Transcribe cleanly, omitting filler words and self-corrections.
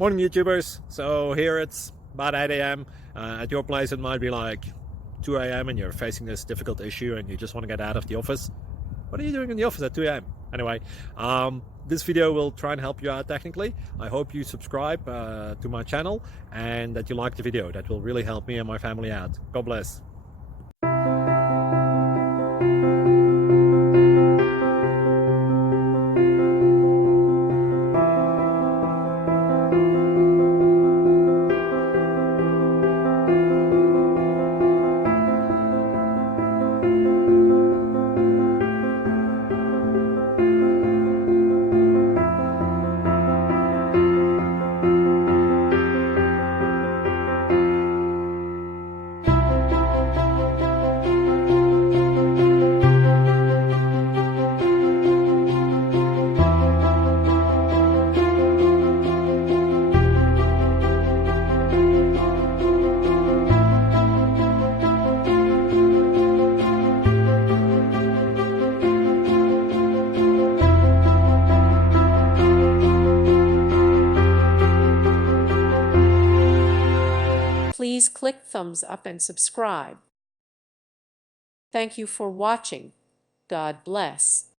Morning YouTubers. So here it's about 8 a.m. At your place it might be like 2 a.m. and you're facing this difficult issue and you just want to get out of the office. What are you doing in the office at 2 a.m.? Anyway, this video will try and help you out technically. I hope you subscribe to my channel and that you like the video. That will really help me and my family out. God bless. Please click thumbs up and subscribe. Thank you for watching. God bless.